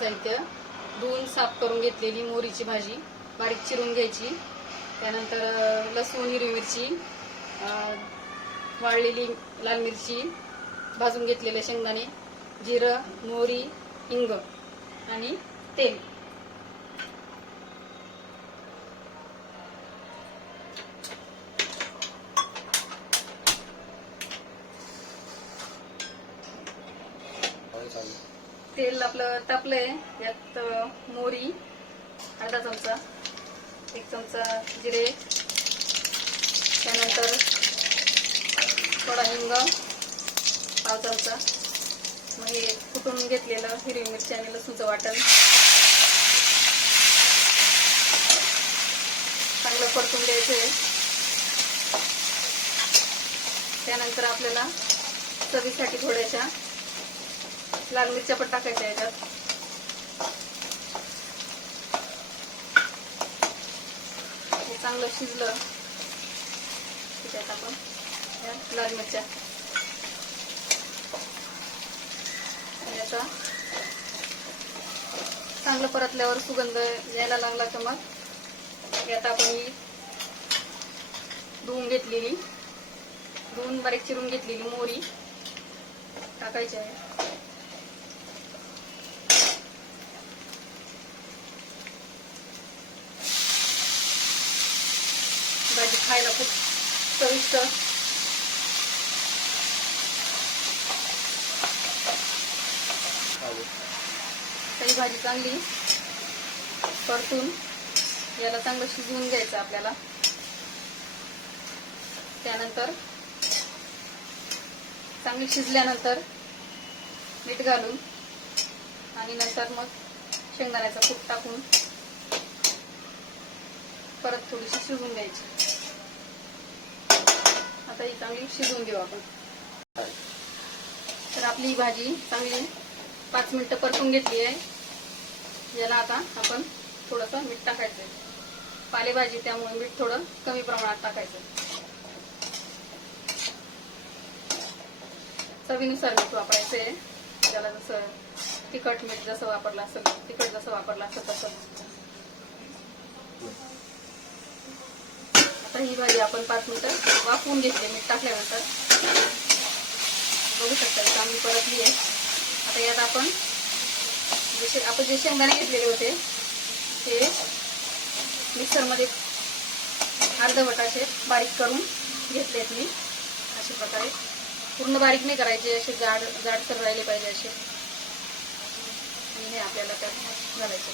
साहित्य: धुवून साफ करून घेतलेली मोहरीची भाजी बारीक चिरून घ्यायची, त्यानंतर लसूण, हिरवी मिरची, वाळलेली लाल मिरची, भाजून घेतलेले शेंगदाणे, जिरं, मोहरी, हिंग आणि तेल. तेल आपलं तापलंय, यात मोहरी अर्धा चमचा, 1 चमचा जिरे, त्यानंतर थोडा हिंग, पाव चमचा, मग हे कुटून घेतलेलं हिरवी मिरची आणि लसूणचं वाटण चांगलं परतून द्यायचं. त्यानंतर आपल्याला चवीसाठी थोड्याशा लाल मिरच्या पण टाकायच्या याच्यात. हे चांगलं शिजलं की त्यात आपण या लाल मिरच्या याचा चांगलं परतल्यावर सुगंध यायला लागला तर मग यात आपण ही धुवून बारीक चिरून घेतलेली मोहरी टाकायची आहे. भाजी खायला खूप चविष्ट. ही भाजी चांगली परतून याला चांगलं शिजवून घ्यायचं आपल्याला. त्यानंतर चांगली शिजल्यानंतर मीठ घालून आणि नंतर मग शेंगदाण्याचा कूट टाकून परत थोडीशी शिजवून द्यायची. आता ही चांगली शिजवून घेऊ आपण. तर आपली ही भाजी चांगली 5 मिनिटं परतून घेतली आहे. याला आता आपण थोडंसं मीठ टाकायचं. पालेभाजी त्यामुळे मीठ थोडं कमी प्रमाणात टाकायचं. चवीनुसार मीठ वापरायचं आहे. त्याला जसं तिखट मीठ जसं वापरलं असेल, तिखट जसं वापरलं असेल तसं. आता ही भाजी आपण 5 मिनिटं वाफवून घेतली मीठ टाकल्यानंतर. बघू शकता चांगली परतली आहे. आता यात आपण जे शेंगदाणे घेतलेले होते ते मिक्सरमध्ये अर्धवट असे बारीक करून घेतलेत मी. अशा प्रकारे पूर्ण बारीक नाही करायचे, असे जाडसर राहिले पाहिजे असे. आणि हे आपल्याला त्यात घालायचे.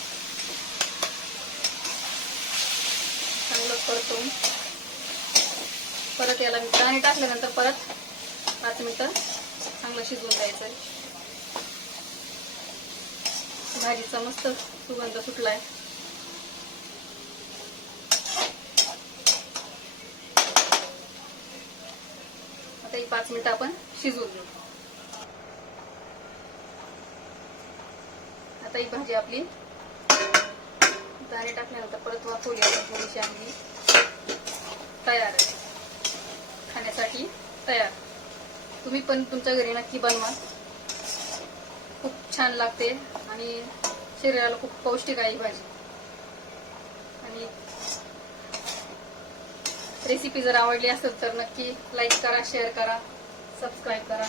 चांगलं परतून परत याला दाणे टाकल्यानंतर परत 5 मिनिटं चांगलं शिजवून द्यायचं. भाजीचा मस्त सुगंध सुटलाय. आता ही 5 मिनिटं आपण शिजवून घेऊ. आता ही भाजी आपली दाणे टाकल्यानंतर परत वाफवली आपण थोडीशी आणि तयार आहे, खाण्यासाठी तयार. तुम्ही पण तुमच्या घरी नक्की बनवा. खूप छान लागते आणि शरीराला खूप पौष्टिक आहे ही भाजी. आणि रेसिपी जर आवडली असेल तर नक्की लाईक करा, शेअर करा, सबस्क्राईब करा.